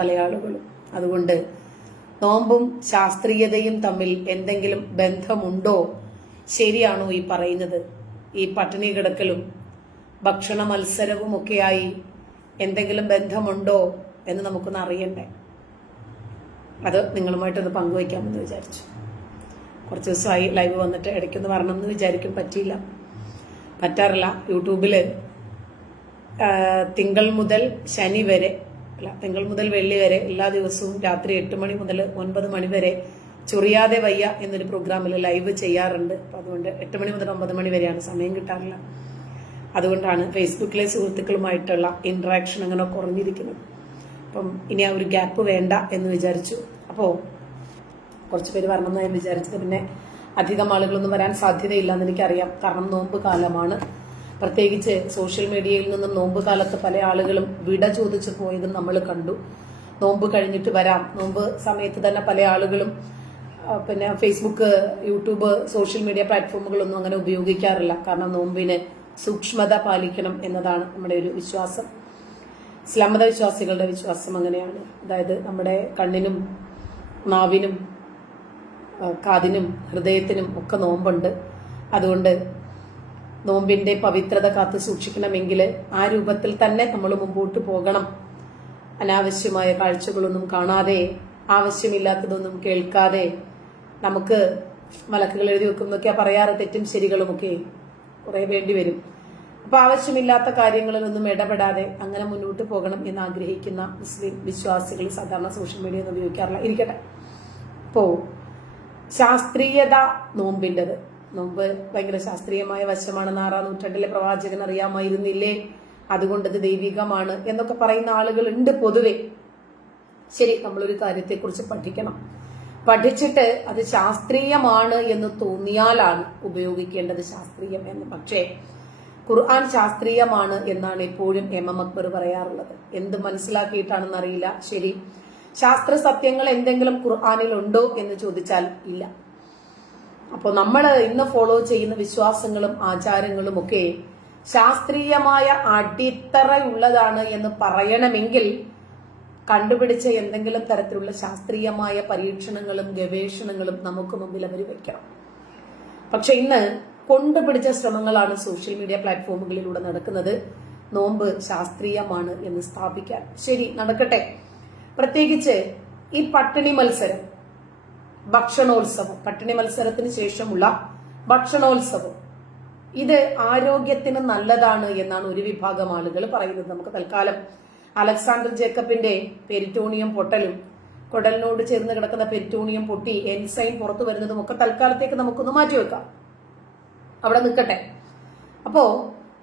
പല ആളുകളും അതുകൊണ്ട് നോമ്പും ശാസ്ത്രീയതയും തമ്മിൽ എന്തെങ്കിലും ബന്ധമുണ്ടോ? ശരിയാണോ ഈ പറയുന്നത്? ഈ പട്ടിണി കിടക്കലും ഭക്ഷണ മത്സരവും ഒക്കെയായി എന്തെങ്കിലും ബന്ധമുണ്ടോ എന്ന് നമുക്കൊന്ന് അറിയണ്ടേ? അത് നിങ്ങളുമായിട്ടൊന്ന് പങ്കുവയ്ക്കാമെന്ന് വിചാരിച്ചു. കുറച്ച് ദിവസമായി ലൈവ് വന്നിട്ട് ഇടയ്ക്കൊന്ന് എന്ന് വിചാരിക്കും പറ്റിയില്ല. പറ്റാറില്ല. യൂട്യൂബിൽ തിങ്കൾ മുതൽ ശനി വരെ അല്ല തിങ്കൾ മുതൽ വെള്ളി വരെ എല്ലാ ദിവസവും രാത്രി എട്ട് മണി മുതൽ ഒൻപത് മണി വരെ ചൊറിയാതെ വയ്യ എന്നൊരു പ്രോഗ്രാമിൽ ലൈവ് ചെയ്യാറുണ്ട്. അപ്പം അതുകൊണ്ട് എട്ട് മണി മുതൽ ഒമ്പത് മണി വരെയാണ് സമയം കിട്ടാറില്ല. അതുകൊണ്ടാണ് ഫേസ്ബുക്കിലെ സുഹൃത്തുക്കളുമായിട്ടുള്ള ഇന്ററാക്ഷൻ അങ്ങനെ കുറഞ്ഞിരിക്കുന്നത്. അപ്പം ഇനി ആ ഒരു ഗ്യാപ്പ് വേണ്ട എന്ന് വിചാരിച്ചു. അപ്പോൾ കുറച്ച് പേര് വരണമെന്ന് ഞാൻ വിചാരിച്ചത്. പിന്നെ അധികം ആളുകളൊന്നും വരാൻ സാധ്യതയില്ല എന്ന് എനിക്കറിയാം. കാരണം നോമ്പ് കാലമാണ്. പ്രത്യേകിച്ച് സോഷ്യൽ മീഡിയയിൽ നിന്നും നോമ്പ് കാലത്ത് പല ആളുകളും വിട ചോദിച്ചു പോയതും നമ്മൾ കണ്ടു. നോമ്പ് കഴിഞ്ഞിട്ട് വരാം. നോമ്പ് സമയത്ത് തന്നെ പല ആളുകളും പിന്നെ ഫേസ്ബുക്ക് യൂട്യൂബ് സോഷ്യൽ മീഡിയ പ്ലാറ്റ്ഫോമുകളൊന്നും അങ്ങനെ ഉപയോഗിക്കാറില്ല. കാരണം നോമ്പിന് സൂക്ഷ്മത പാലിക്കണം എന്നതാണ് നമ്മുടെ ഒരു വിശ്വാസം. ഇസ്ലാം മത വിശ്വാസികളുടെ വിശ്വാസം അങ്ങനെയാണ്. അതായത് നമ്മുടെ കണ്ണിനും നാവിനും കാതിനും ഹൃദയത്തിനും ഒക്കെ നോമ്പുണ്ട്. അതുകൊണ്ട് നോമ്പിന്റെ പവിത്രത കാത്തു സൂക്ഷിക്കണമെങ്കിൽ ആ രൂപത്തിൽ തന്നെ നമ്മൾ മുമ്പോട്ട് പോകണം. അനാവശ്യമായ കാഴ്ചകളൊന്നും കാണാതെ ആവശ്യമില്ലാത്തതൊന്നും കേൾക്കാതെ നമുക്ക് മലക്കുകൾ എഴുതി വെക്കുന്നൊക്കെയാ പറയാറ് തെറ്റും ശരികളുമൊക്കെ കുറെ വേണ്ടി വരും. അപ്പൊ ആവശ്യമില്ലാത്ത കാര്യങ്ങളിലൊന്നും ഇടപെടാതെ അങ്ങനെ മുന്നോട്ട് പോകണം എന്ന് ആഗ്രഹിക്കുന്ന മുസ്ലിം വിശ്വാസികൾ സാധാരണ സോഷ്യൽ മീഡിയ ഒന്നും ഉപയോഗിക്കാറില്ല. ഇരിക്കട്ടെ. അപ്പോ ശാസ്ത്രീയത നോമ്പിന്റെത്. നോമ്പ് ഭയങ്കര ശാസ്ത്രീയമായ വശമാണെന്ന് ആറാം നൂറ്റാണ്ടിലെ പ്രവാചകൻ അറിയാമായിരുന്നില്ലേ? അതുകൊണ്ടത് ദൈവികമാണ് എന്നൊക്കെ പറയുന്ന ആളുകളുണ്ട് പൊതുവെ. ശരി നമ്മളൊരു കാര്യത്തെക്കുറിച്ച് പഠിക്കണം. പഠിച്ചിട്ട് അത് ശാസ്ത്രീയമാണ് എന്ന് തോന്നിയാലാണ് ഉപയോഗിക്കേണ്ടത് ശാസ്ത്രീയം എന്ന്. പക്ഷേ ഖുർആൻ ശാസ്ത്രീയമാണ് എന്നാണ് എപ്പോഴും എം. എം. അക്ബർ പറയാറുള്ളത്. എന്ത് മനസ്സിലാക്കിയിട്ടാണെന്ന് അറിയില്ല. ശരി ശാസ്ത്ര സത്യങ്ങൾ എന്തെങ്കിലും ഖുർആനിൽ ഉണ്ടോ എന്ന് ചോദിച്ചാൽ ഇല്ല. അപ്പോൾ നമ്മൾ ഇന്ന് ഫോളോ ചെയ്യുന്ന വിശ്വാസങ്ങളും ആചാരങ്ങളും ഒക്കെ ശാസ്ത്രീയമായ അടിത്തറയുള്ളതാണ് എന്ന് പറയണമെങ്കിൽ കണ്ടുപിടിച്ച എന്തെങ്കിലും തരത്തിലുള്ള ശാസ്ത്രീയമായ പരീക്ഷണങ്ങളും ഗവേഷണങ്ങളും നമുക്ക് മുമ്പിൽ അവർ വെക്കണം. പക്ഷെ ഇന്ന് കൊണ്ടുപിടിച്ച ശ്രമങ്ങളാണ് സോഷ്യൽ മീഡിയ പ്ലാറ്റ്ഫോമുകളിലൂടെ നടക്കുന്നത്. നോമ്പ് ശാസ്ത്രീയമാണ് എന്ന് സ്ഥാപിക്കാൻ. ശരി നടക്കട്ടെ. പ്രത്യേകിച്ച് ഈ പട്ടിണി മത്സരം. ഭക്ഷണോത്സവം പട്ടിണി മത്സരത്തിന് ശേഷമുള്ള ഭക്ഷണോത്സവം. ഇത് ആരോഗ്യത്തിന് നല്ലതാണ് എന്നാണ് ഒരു വിഭാഗം ആളുകൾ പറയുന്നത്. നമുക്ക് തൽക്കാലം അലക്സാണ്ടർ ജേക്കബിന്റെ പെരിറ്റോണിയം പൊട്ടലും കുടലിനോട് ചേർന്ന് കിടക്കുന്ന പെരിറ്റോണിയം പൊട്ടി എൻസൈൻ പുറത്തു വരുന്നതും ഒക്കെ തൽക്കാലത്തേക്ക് നമുക്കൊന്ന് മാറ്റിവെക്കാം അവിടെ നിൽക്കട്ടെ. അപ്പോ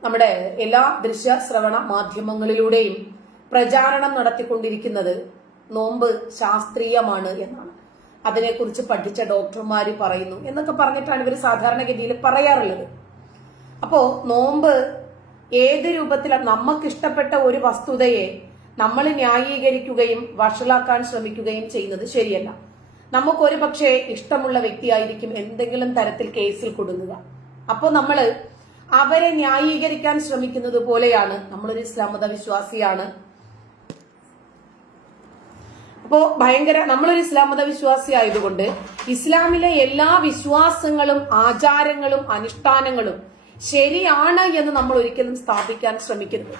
നമ്മുടെ എല്ലാ ദൃശ്യ ശ്രവണ മാധ്യമങ്ങളിലൂടെയും പ്രചാരണം നടത്തിക്കൊണ്ടിരിക്കുന്നത് നോമ്പ് ശാസ്ത്രീയമാണ് എന്നാണ്. അതിനെക്കുറിച്ച് പഠിച്ച ഡോക്ടർമാർ പറയുന്നു എന്നൊക്കെ പറഞ്ഞിട്ടാണ് ഇവർ സാധാരണഗതിയിൽ പറയാറുള്ളത്. അപ്പോ നോമ്പ് ഏത് രൂപത്തിലാണ് നമുക്ക് ഇഷ്ടപ്പെട്ട ഒരു വസ്തുതയെ നമ്മൾ ന്യായീകരിക്കുകയും വഷളാക്കാൻ ശ്രമിക്കുകയും ചെയ്യുന്നത് ശരിയല്ല. നമുക്കൊരു പക്ഷേ ഇഷ്ടമുള്ള വ്യക്തിയായിരിക്കും എന്തെങ്കിലും തരത്തിൽ കേസിൽ കൊടുക്കുക അപ്പോൾ നമ്മൾ അവരെ ന്യായീകരിക്കാൻ ശ്രമിക്കുന്നത് പോലെയാണ് നമ്മളൊരു ഇസ്ലാം മത വിശ്വാസിയാണ് അപ്പോ ഭയങ്കര നമ്മളൊരു ഇസ്ലാം മത വിശ്വാസി ആയതുകൊണ്ട് ഇസ്ലാമിലെ എല്ലാ വിശ്വാസങ്ങളും ആചാരങ്ങളും അനുഷ്ഠാനങ്ങളും ശരിയാണ് എന്ന് നമ്മൾ ഒരിക്കലും സ്ഥാപിക്കാൻ ശ്രമിക്കരുത്.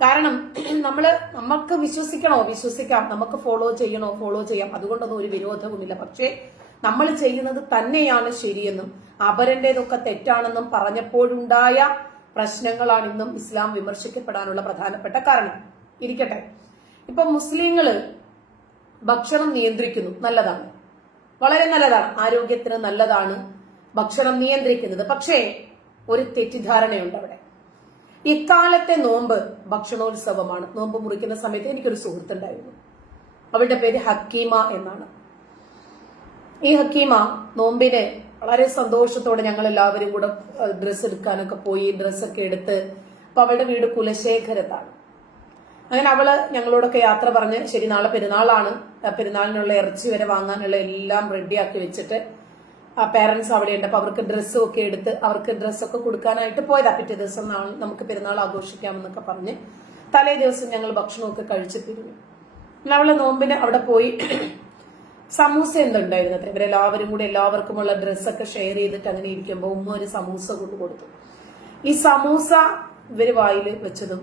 കാരണം നമ്മൾ നമുക്ക് വിശ്വസിക്കണോ? വിശ്വസിക്കാം. നമുക്ക് ഫോളോ ചെയ്യണോ? ഫോളോ ചെയ്യാം. അതുകൊണ്ടൊന്നും ഒരു വിരോധവുമില്ല. പക്ഷേ നമ്മൾ ചെയ്യുന്നത് തന്നെയാണ് ശരിയെന്നും അപരന്റേതൊക്കെ തെറ്റാണെന്നും പറഞ്ഞപ്പോഴുണ്ടായ പ്രശ്നങ്ങളാണ് ഇന്നും ഇസ്ലാം വിമർശിക്കപ്പെടാനുള്ള പ്രധാനപ്പെട്ട കാരണം. ഇരിക്കട്ടെ. ഇപ്പൊ മുസ്ലിങ്ങൾ ഭക്ഷണം നിയന്ത്രിക്കുന്നു. നല്ലതാണ്. വളരെ നല്ലതാണ്. ആരോഗ്യത്തിന് നല്ലതാണ് ഭക്ഷണം നിയന്ത്രിക്കുന്നത്. പക്ഷേ ഒരു തെറ്റിദ്ധാരണയുണ്ട് അവിടെ. ഇക്കാലത്തെ നോമ്പ് ഭക്ഷണോത്സവമാണ്. നോമ്പ് മുറിക്കുന്ന സമയത്ത് എനിക്കൊരു സുഹൃത്തുണ്ടായിരുന്നു. അവളുടെ പേര് ഹക്കീമ എന്നാണ്. ഈ ഹക്കീമ നോമ്പിനെ വളരെ സന്തോഷത്തോടെ ഞങ്ങൾ എല്ലാവരും കൂടെ ഡ്രസ്സ് എടുക്കാനൊക്കെ പോയി ഡ്രസ്സൊക്കെ എടുത്ത് അപ്പൊ അവളുടെ വീട് കുലശേഖരത്താണ്. അങ്ങനെ അവൾ ഞങ്ങളോടൊക്കെ യാത്ര പറഞ്ഞ് ശരി നാളെ പെരുന്നാളാണ്. പെരുന്നാളിനുള്ള ഇറച്ചി വരെ വാങ്ങാനുള്ള എല്ലാം റെഡിയാക്കി വെച്ചിട്ട് ആ പേരൻസ് അവിടെ ഉണ്ട്. അവർക്ക് ഡ്രസ്സും ഒക്കെ എടുത്ത് അവർക്ക് ഡ്രസ്സൊക്കെ കൊടുക്കാനായിട്ട് പോയതാ. പിറ്റേ ദിവസം നമുക്ക് പെരുന്നാൾ ആഘോഷിക്കാമെന്നൊക്കെ പറഞ്ഞ് തലേ ദിവസം ഞങ്ങൾ ഭക്ഷണമൊക്കെ കഴിച്ച് പിരിഞ്ഞു അവൾ നോമ്പിന് അവിടെ പോയി. സമൂസ എന്തുണ്ടായിരുന്നു അത്ര? ഇവരെല്ലാവരും കൂടി എല്ലാവർക്കുമുള്ള ഡ്രസ്സൊക്കെ ഷെയർ ചെയ്തിട്ട് അങ്ങനെ ഇരിക്കുമ്പോൾ ഉമ്മ ഒരു സമൂസ കൊണ്ട് കൊടുത്തു. ഈ സമൂസ ഇവർ വായിൽ വെച്ചതും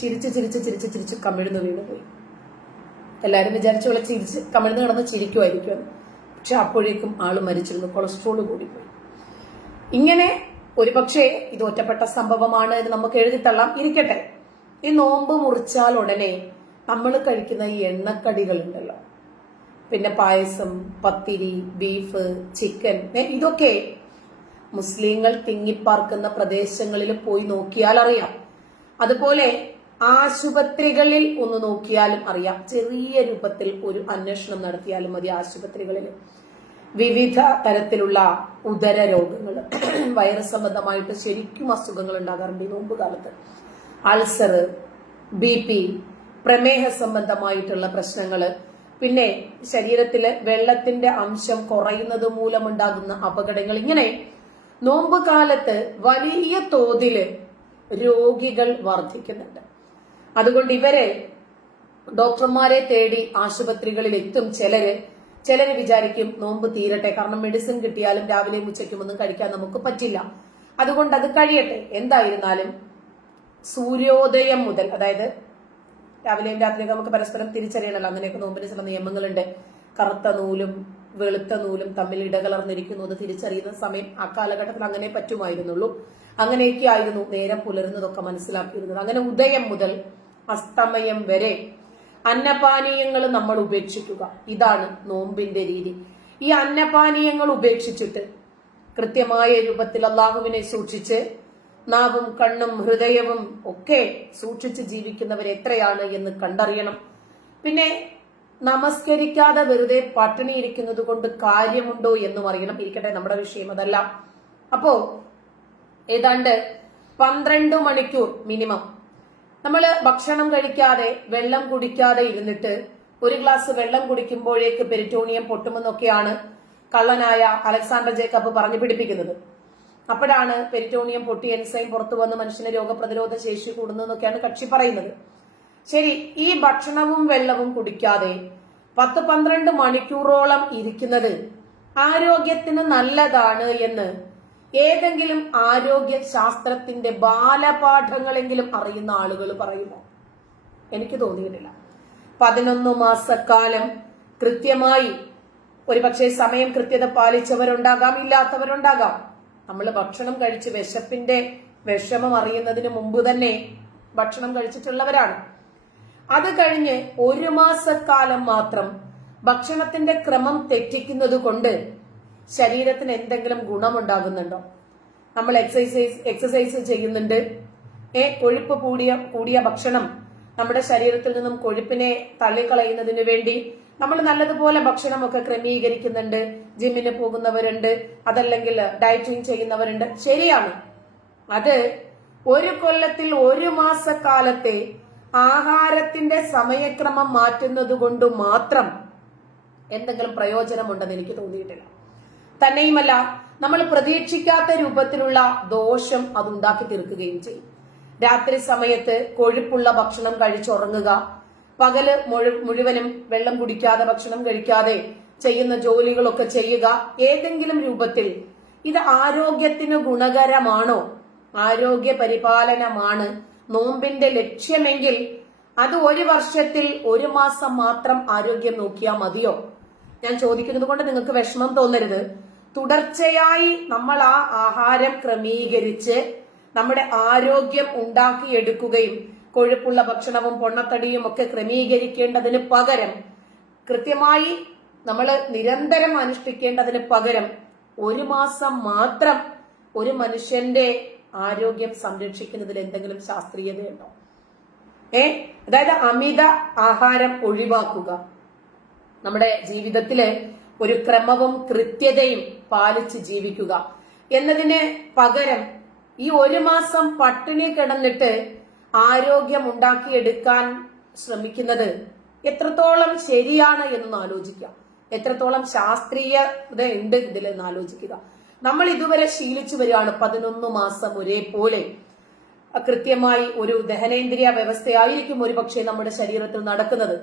ചിരിച്ച് ചിരിച്ച് ചിരിച്ച് ചിരിച്ച് കമിഴ്ന്ന് വീണ് പോയി. എല്ലാരും വിചാരിച്ചു പോലെ ചിരിച്ച് കമിഴ്ന്ന് കിടന്ന് ചിരിക്കുമായിരിക്കും പക്ഷെ അപ്പോഴേക്കും ആൾ മരിച്ചിരുന്നു കൊളസ്ട്രോൾ കൂടിപ്പോയി ഇങ്ങനെ ഒരുപക്ഷെ ഇത് ഒറ്റപ്പെട്ട സംഭവമാണ് എന്ന് നമുക്ക് എഴുതിത്തള്ളാം. ഇരിക്കട്ടെ. ഈ നോമ്പ് മുറിച്ചാൽ ഉടനെ നമ്മൾ കഴിക്കുന്ന ഈ എണ്ണക്കടികൾ ഉണ്ടല്ലോ. പിന്നെ പായസം പത്തിരി ബീഫ് ചിക്കൻ ഇതൊക്കെ മുസ്ലിങ്ങൾ തിങ്ങിപ്പാർക്കുന്ന പ്രദേശങ്ങളിൽ പോയി നോക്കിയാൽ അറിയാം. അതുപോലെ ആശുപത്രികളിൽ ഒന്ന് നോക്കിയാലും അറിയാം. ചെറിയ രൂപത്തിൽ ഒരു അന്വേഷണം നടത്തിയാലും മതി ആശുപത്രികളിൽ. വിവിധ തരത്തിലുള്ള ഉദര രോഗങ്ങൾ വൈറസ് സംബന്ധമായിട്ട് ശരിക്കും അസുഖങ്ങൾ ഉണ്ടാകാറുണ്ട് ഈ നോമ്പ് കാലത്ത്. അൾസർ ബി പി പ്രമേഹ സംബന്ധമായിട്ടുള്ള പ്രശ്നങ്ങൾ പിന്നെ ശരീരത്തിലെ വെള്ളത്തിന്റെ അംശം കുറയുന്നത് മൂലമുണ്ടാകുന്ന അപകടങ്ങൾ. ഇങ്ങനെ നോമ്പ് കാലത്ത് വലിയ തോതിൽ രോഗികൾ വർദ്ധിക്കുന്നുണ്ട്. അതുകൊണ്ട് ഇവരെ ഡോക്ടർമാരെ തേടി ആശുപത്രികളിൽ എത്തും ചിലര്. ചിലര് വിചാരിക്കും നോമ്പ് തീരട്ടെ കാരണം മെഡിസിൻ കിട്ടിയാലും രാവിലെയും ഉച്ചയ്ക്കും ഒന്നും കഴിക്കാൻ നമുക്ക് പറ്റില്ല. അതുകൊണ്ട് അത് കഴിയട്ടെ. എന്തായിരുന്നാലും സൂര്യോദയം മുതൽ അതായത് രാവിലെയും രാത്രിയൊക്കെ നമുക്ക് പരസ്പരം തിരിച്ചറിയണല്ലോ അങ്ങനെയൊക്കെ നോമ്പിന് ചില നിയമങ്ങളുണ്ട്. കറുത്ത നൂലും വെളുത്ത നൂലും തമ്മിൽ ഇടകലർന്നിരിക്കുന്നു അത് തിരിച്ചറിയുന്ന സമയം ആ കാലഘട്ടത്തിൽ അങ്ങനെ പറ്റുമായിരുന്നുള്ളൂ. അങ്ങനെയൊക്കെ ആയിരുന്നു നേരം പുലരുന്നതൊക്കെ മനസ്സിലാക്കിയിരുന്നത്. അങ്ങനെ ഉദയം മുതൽ അസ്തമയം വരെ അന്നപാനീയങ്ങൾ നമ്മൾ ഉപേക്ഷിക്കുക. ഇതാണ് നോമ്പിന്റെ രീതി. ഈ അന്നപാനീയങ്ങൾ ഉപേക്ഷിച്ചിട്ട് കൃത്യമായ രൂപത്തിൽ അള്ളാഹുവിനെ സൂക്ഷിച്ച് നാവും കണ്ണും ഹൃദയവും ഒക്കെ സൂക്ഷിച്ച് ജീവിക്കുന്നവർ എത്രയാണ് എന്ന് കണ്ടറിയണം. പിന്നെ നമസ്കരിക്കാതെ വെറുതെ പട്ടിണി ഇരിക്കുന്നത് കൊണ്ട് കാര്യമുണ്ടോ എന്നും അറിയണം. ഇരിക്കട്ടെ നമ്മുടെ വിഷയം അതല്ല. അപ്പോ ഏതാണ്ട് പന്ത്രണ്ട് മണിക്കൂർ മിനിമം നമ്മൾ ഭക്ഷണം കഴിക്കാതെ വെള്ളം കുടിക്കാതെ ഇരുന്നിട്ട് ഒരു ഗ്ലാസ് വെള്ളം കുടിക്കുമ്പോഴേക്ക് പെരിറ്റോണിയം പൊട്ടുമെന്നൊക്കെയാണ് കള്ളനായ അലക്സാണ്ടർ ജേക്കബ് പറഞ്ഞു പിടിപ്പിക്കുന്നത്. അപ്പോഴാണ് പെരിറ്റോണിയം പൊട്ടി എൻസൈം പുറത്തു വന്ന് മനുഷ്യന് രോഗപ്രതിരോധ ശേഷി കൂടുന്നതെന്നൊക്കെയാണ് കക്ഷി പറയുന്നത്. ശരി ഈ ഭക്ഷണവും വെള്ളവും കുടിക്കാതെ പത്ത് പന്ത്രണ്ട് മണിക്കൂറോളം ഇരിക്കുന്നത് ആരോഗ്യത്തിന് നല്ലതാണ് എന്ന് ഏതെങ്കിലും ആരോഗ്യ ശാസ്ത്രത്തിന്റെ ബാലപാഠങ്ങളെങ്കിലും അറിയുന്ന ആളുകൾ പറയുമോ? എനിക്ക് തോന്നിയിട്ടില്ല. പതിനൊന്ന് മാസക്കാലം കൃത്യമായി ഒരുപക്ഷെ സമയം കൃത്യത പാലിച്ചവരുണ്ടാകാം ഇല്ലാത്തവരുണ്ടാകാം. നമ്മൾ ഭക്ഷണം കഴിച്ച് വിശപ്പിന്റെ വിഷമം അറിയുന്നതിന് മുമ്പ് തന്നെ ഭക്ഷണം കഴിച്ചിട്ടുള്ളവരാണ്. അത് കഴിഞ്ഞ് ഒരു മാസക്കാലം മാത്രം ഭക്ഷണത്തിന്റെ ക്രമം തെറ്റിക്കുന്നത് കൊണ്ട് ശരീരത്തിന് എന്തെങ്കിലും ഗുണമുണ്ടാകുന്നുണ്ടോ? നമ്മൾ എക്സസൈസ് എക്സസൈസ് ചെയ്യുന്നുണ്ട്. ഏ കൊഴുപ്പ് കൂടിയ കൂടിയ ഭക്ഷണം നമ്മുടെ ശരീരത്തിൽ നിന്നും കൊഴുപ്പിനെ തള്ളിക്കളയുന്നതിന് വേണ്ടി നമ്മൾ നല്ലതുപോലെ ഭക്ഷണമൊക്കെ ക്രമീകരിക്കുന്നുണ്ട്. ജിമ്മിന് പോകുന്നവരുണ്ട് അതല്ലെങ്കിൽ ഡയറ്റിംഗ് ചെയ്യുന്നവരുണ്ട്. ശരിയാണ്. അത് ഒരു കൊല്ലത്തിൽ ഒരു മാസക്കാലത്തെ ആഹാരത്തിന്റെ സമയക്രമം മാറ്റുന്നത് കൊണ്ട് മാത്രം എന്തെങ്കിലും പ്രയോജനമുണ്ടെന്ന് എനിക്ക് തോന്നിയിട്ടില്ല. തന്നെയുമല്ല നമ്മൾ പ്രതീക്ഷിക്കാത്ത രൂപത്തിലുള്ള ദോഷം അതുണ്ടാക്കി തീർക്കുകയും ചെയ്യും. രാത്രി സമയത്ത് കൊഴുപ്പുള്ള ഭക്ഷണം കഴിച്ചുറങ്ങുക പകൽ മുഴു- മുഴുവനും വെള്ളം കുടിക്കാതെ ഭക്ഷണം കഴിക്കാതെ ചെയ്യുന്ന ജോലികളൊക്കെ ചെയ്യുക ഏതെങ്കിലും രൂപത്തിൽ ഇത് ആരോഗ്യത്തിന് ഗുണകരമാണോ? ആരോഗ്യ പരിപാലനമാണ് നോമ്പിന്റെ ലക്ഷ്യമെങ്കിൽ അത് ഒരു വർഷത്തിൽ ഒരു മാസം മാത്രം ആരോഗ്യം നോക്കിയാൽ മതിയോ? ഞാൻ ചോദിക്കുന്നത് കൊണ്ട് നിങ്ങൾക്ക് വിഷമം തോന്നരുത്. തുടർച്ചയായി നമ്മൾ ആ ആഹാരം ക്രമീകരിച്ച് നമ്മുടെ ആരോഗ്യം ഉണ്ടാക്കിയെടുക്കുകയും കൊഴുപ്പുള്ള ഭക്ഷണവും പൊണ്ണത്തടിയും ഒക്കെ ക്രമീകരിക്കേണ്ടതിന് പകരം കൃത്യമായി നമ്മൾ നിരന്തരം അനുഷ്ഠിക്കേണ്ടതിന് പകരം ഒരു മാസം മാത്രം ഒരു മനുഷ്യന്റെ ആരോഗ്യം സംരക്ഷിക്കുന്നതിൽ എന്തെങ്കിലും ശാസ്ത്രീയതയുണ്ടോ? ഏ? അതായത് അമിത ആഹാരം ഒഴിവാക്കുക. നമ്മുടെ ജീവിതത്തിൽ ഒരു ക്രമവും കൃത്യതയും പാലിച്ച് ജീവിക്കുക എന്നതിന് പകരം ഈ ഒരു മാസം പട്ടിണി കിടന്നിട്ട് ആരോഗ്യം ഉണ്ടാക്കിയെടുക്കാൻ ശ്രമിക്കുന്നത് എത്രത്തോളം ശരിയാണ് എന്നൊന്ന് ആലോചിക്കുക. എത്രത്തോളം ശാസ്ത്രീയത ഉണ്ട് ഇതിൽ എന്ന് ആലോചിക്കുക. നമ്മൾ ഇതുവരെ ശീലിച്ചു വരികയാണ് പതിനൊന്ന് മാസം ഒരേപോലെ. കൃത്യമായി ഒരു ദഹനേന്ദ്രിയ വ്യവസ്ഥയായിരിക്കും ഒരുപക്ഷെ നമ്മുടെ ശരീരത്തിൽ നടക്കുന്നത്.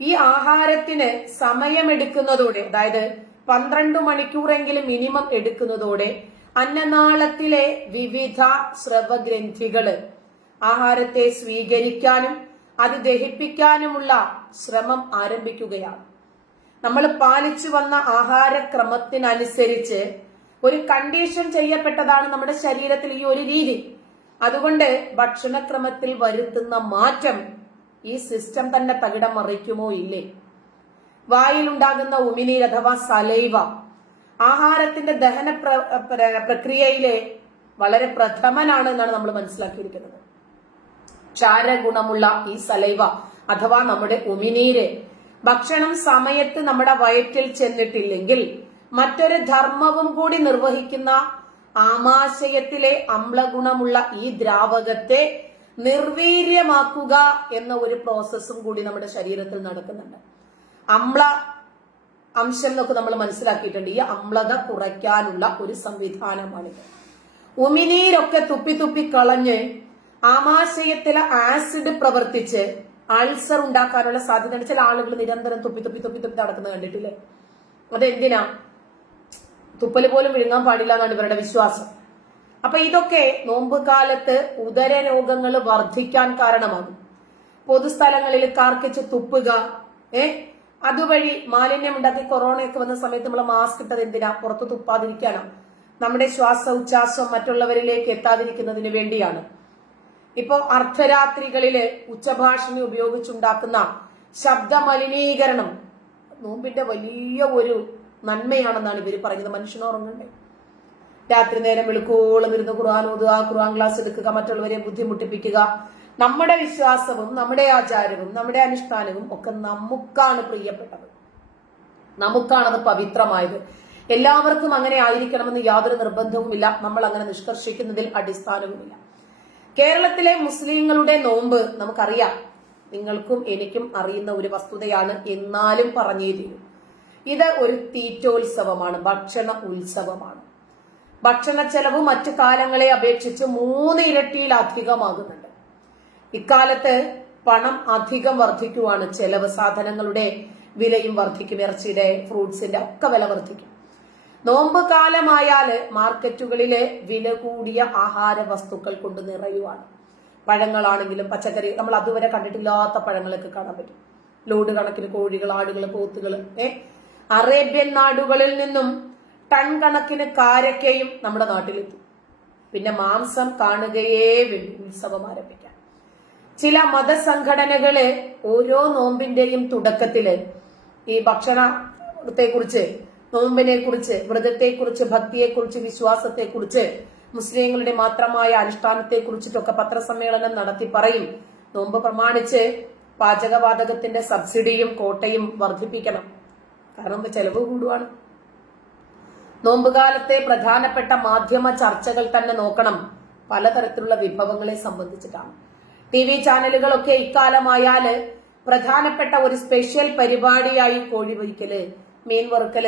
ഈ ആഹാരത്തിന് സമയമെടുക്കുന്നതോടെ അതായത് പന്ത്രണ്ട് മണിക്കൂറെങ്കിലും മിനിമം എടുക്കുന്നതോടെ അന്നനാളത്തിലെ വിവിധ സ്രവഗ്രന്ഥികൾ ആഹാരത്തെ സ്വീകരിക്കാനും അത് ദഹിപ്പിക്കാനുമുള്ള ശ്രമം ആരംഭിക്കുകയാണ്. നമ്മൾ പാലിച്ചു വന്ന ആഹാരക്രമത്തിനനുസരിച്ച് ഒരു കണ്ടീഷൻ ചെയ്യപ്പെട്ടതാണ് നമ്മുടെ ശരീരത്തിൽ ഈ ഒരു രീതി. അതുകൊണ്ട് ഭക്ഷണക്രമത്തിൽ വരുത്തുന്ന മാറ്റം ഈ സിസ്റ്റം തന്നെ തകിടം മറിക്കുമോ ഇല്ലേ? വായിലുണ്ടാകുന്ന ഉമിനീർ അഥവാ സലൈവ ആഹാരത്തിന്റെ ദഹന പ്ര- പ്ര- പ്രക്രിയയിലെ വളരെ പ്രഥമനാണ് എന്നാണ് നമ്മൾ മനസ്സിലാക്കിയിരിക്കുന്നത്. ക്ഷാരഗുണമുള്ള ഈ സലൈവ അഥവാ നമ്മുടെ ഉമിനീര് ഭക്ഷണം സമയത്ത് നമ്മുടെ വയറ്റിൽ ചെന്നിട്ടില്ലെങ്കിൽ മറ്റൊരു ധർമ്മവും കൂടി നിർവഹിക്കുന്ന ആമാശയത്തിലെ അമ്ലഗുണമുള്ള ഈ ദ്രാവകത്തെ നിർവീര്യമാക്കുക എന്ന ഒരു പ്രോസസ്സും കൂടി നമ്മുടെ ശരീരത്തിൽ നടക്കുന്നുണ്ട്. അമ്ല അംശം എന്നൊക്കെ നമ്മൾ മനസ്സിലാക്കിയിട്ടുണ്ട്. ഈ അമ്ലത കുറയ്ക്കാനുള്ള ഒരു സംവിധാനമാണിത് ഉമിനീരൊക്കെ തുപ്പി തുപ്പി കളഞ്ഞ് ആമാശയത്തിലെ ആസിഡ് പ്രവർത്തിച്ച് അൾസർ ഉണ്ടാക്കാനുള്ള സാധ്യത ചില ആളുകൾ നിരന്തരം തുപ്പി തുപ്പി തുപ്പി തുപ്പി നടക്കുന്നത് കണ്ടിട്ടില്ലേ? അതെന്തിനാ? തുപ്പൽ പോലും വിഴുങ്ങാൻ പാടില്ല എന്നാണ് ഇവരുടെ വിശ്വാസം. അപ്പൊ ഇതൊക്കെ നോമ്പ് കാലത്ത് ഉദര രോഗങ്ങൾ വർദ്ധിക്കാൻ കാരണമാകും. പൊതുസ്ഥലങ്ങളിൽ കാർക്കിച്ച് തുപ്പുക ഏ? അതുവഴി മാലിന്യം ഉണ്ടാക്കി കൊറോണയൊക്കെ വന്ന സമയത്ത് നമ്മൾ മാസ്ക് ഇട്ടത് എന്തിനാ? പുറത്ത് തുപ്പാതിരിക്കാനോ. നമ്മുടെ ശ്വാസ ഉച്ഛ്വാസം മറ്റുള്ളവരിലേക്ക് എത്താതിരിക്കുന്നതിന് വേണ്ടിയാണ്. ഇപ്പോ അർദ്ധരാത്രികളിൽ ഉച്ചഭാഷണി ഉപയോഗിച്ചുണ്ടാക്കുന്ന ശബ്ദ മലിനീകരണം നോമ്പിന്റെ വലിയ ഒരു നന്മയാണെന്നാണ് ഇവർ പറയുന്നത് മനുഷ്യന് ഉറങ്ങണ്ടേ രാത്രി നേരം വെളുക്കോളം ഇരുന്ന് ഖുർആൻ ഓതുക ഖുർആൻ ക്ലാസ് എടുക്കുക മറ്റുള്ളവരെ ബുദ്ധിമുട്ടിപ്പിക്കുക. നമ്മുടെ വിശ്വാസവും നമ്മുടെ ആചാരവും നമ്മുടെ അനുഷ്ഠാനവും ഒക്കെ നമുക്കാണ് പ്രിയപ്പെട്ടത്. നമുക്കാണത് പവിത്രമായത്. എല്ലാവർക്കും അങ്ങനെ ആയിരിക്കണമെന്ന് യാതൊരു നിർബന്ധവുമില്ല. നമ്മൾ അങ്ങനെ നിഷ്കർഷിക്കുന്നതിൽ അടിസ്ഥാനവുമില്ല. കേരളത്തിലെ മുസ്ലിങ്ങളുടെ നോമ്പ് നമുക്കറിയാം. നിങ്ങൾക്കും എനിക്കും അറിയുന്ന ഒരു വസ്തുതയാണ് എന്നാലും പറഞ്ഞേ തീരും. ഇത് ഒരു തീറ്റോത്സവമാണ് ഭക്ഷണ ഉത്സവമാണ്. ഭക്ഷണ ചെലവ് മറ്റു കാലങ്ങളെ അപേക്ഷിച്ച് മൂന്ന് ഇരട്ടിയിലധികമാകുന്നുണ്ട് ഇക്കാലത്ത് പണം അധികം വർദ്ധിക്കുവാണ്. ചെലവ് സാധനങ്ങളുടെ വിലയും വർദ്ധിക്കും. ഇറച്ചിയുടെ ഫ്രൂട്ട്സിന്റെ ഒക്കെ വില വർദ്ധിക്കും. നോമ്പ് കാലമായാൽ മാർക്കറ്റുകളിലെ വില കൂടിയ ആഹാര വസ്തുക്കൾ കൊണ്ട് നിറയുവാണ്. പഴങ്ങളാണെങ്കിലും പച്ചക്കറി നമ്മൾ അതുവരെ കണ്ടിട്ടില്ലാത്ത പഴങ്ങളൊക്കെ കാണാൻ പറ്റും. ലോഡ് കണക്കിന് കോഴികൾ ആടുകൾ പോത്തുകൾ ഏ? അറേബ്യൻ നാടുകളിൽ നിന്നും ടൺ കണക്കിന് കാരക്കയും നമ്മുടെ നാട്ടിലെത്തും. പിന്നെ മാംസം കാണുകയേ വേണ്ടി ഉത്സവം ആരംഭിക്കാൻ. ചില മതസംഘടനകളെ ഓരോ നോമ്പിന്റെയും തുടക്കത്തിൽ ഈ ഭക്ഷണത്തെ കുറിച്ച് നോമ്പിനെ കുറിച്ച് വ്രതത്തെ കുറിച്ച് ഭക്തിയെ കുറിച്ച് വിശ്വാസത്തെ കുറിച്ച് മുസ്ലിങ്ങളുടെ മാത്രമായ അനുഷ്ഠാനത്തെ കുറിച്ചിട്ടൊക്കെ പത്രസമ്മേളനം നടത്തി പറയും. നോമ്പ് പ്രമാണിച്ച് പാചകവാതകത്തിന്റെ സബ്സിഡിയും കോട്ടയും വർദ്ധിപ്പിക്കണം. കാരണം ചെലവ് കൂടുവാണ്. നോമ്പുകാലത്തെ പ്രധാനപ്പെട്ട മാധ്യമ ചർച്ചകൾ തന്നെ നോക്കണം. പലതരത്തിലുള്ള വിഭവങ്ങളെ സംബന്ധിച്ചിട്ടാണ്. ടി വി ചാനലുകളൊക്കെ ഇക്കാലമായാൽ പ്രധാനപ്പെട്ട ഒരു സ്പെഷ്യൽ പരിപാടിയായി കോഴി പൊരിക്കൽ മീൻ വറുക്കൽ.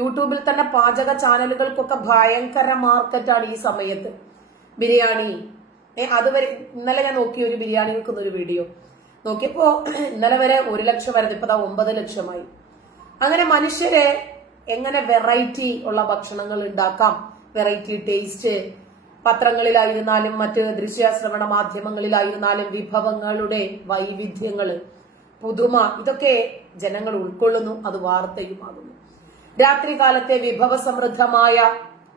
യൂട്യൂബിൽ തന്നെ പാചക ചാനലുകൾക്കൊക്കെ ഭയങ്കര മാർക്കറ്റാണ് ഈ സമയത്ത്. ബിരിയാണി. അതുവരെ ഇന്നലെ ഞാൻ നോക്കിയ ഒരു ബിരിയാണി വെക്കുന്ന ഒരു വീഡിയോ. നോക്കിയപ്പോ ഇന്നലെ വരെ ഒരു ലക്ഷം വരെ ഇപ്പൊ ഒമ്പത് ലക്ഷമായി. അങ്ങനെ മനുഷ്യരെ എങ്ങനെ വെറൈറ്റി ഉള്ള ഭക്ഷണങ്ങൾ ഉണ്ടാക്കാം? വെറൈറ്റി ടേസ്റ്റ് പത്രങ്ങളിലായിരുന്നാലും മറ്റ് ദൃശ്യാശ്രവണ മാധ്യമങ്ങളിലായിരുന്നാലും വിഭവങ്ങളുടെ വൈവിധ്യങ്ങൾ പുതുമ ഇതൊക്കെ ജനങ്ങൾ ഉൾക്കൊള്ളുന്നു അത് വാർത്തയുമാകുന്നു. രാത്രികാലത്തെ വിഭവസമൃദ്ധമായ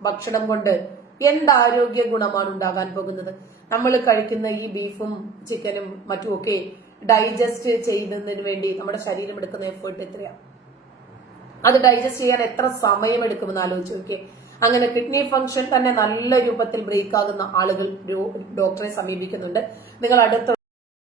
ഭക്ഷണം കൊണ്ട് എന്താരോഗ്യ ഗുണമാണ് ഉണ്ടാകാൻ പോകുന്നത്? നമ്മൾ കഴിക്കുന്ന ഈ ബീഫും ചിക്കനും മറ്റുമൊക്കെ ഡൈജസ്റ്റ് ചെയ്യുന്നതിന് വേണ്ടി നമ്മുടെ ശരീരം എടുക്കുന്ന എഫേർട്ട് എത്രയാണ് അത് ഡൈജസ്റ്റ് ചെയ്യാൻ എത്ര സമയമെടുക്കുമെന്ന് ആലോചിച്ച് നോക്കിയേ. അങ്ങനെ കിഡ്നി ഫംഗ്ഷൻ തന്നെ നല്ല രൂപത്തിൽ ബ്രേക്ക് ആകുന്ന ആളുകൾ ഡോക്ടറെ സമീപിക്കുന്നുണ്ട്. നിങ്ങൾ അടുത്ത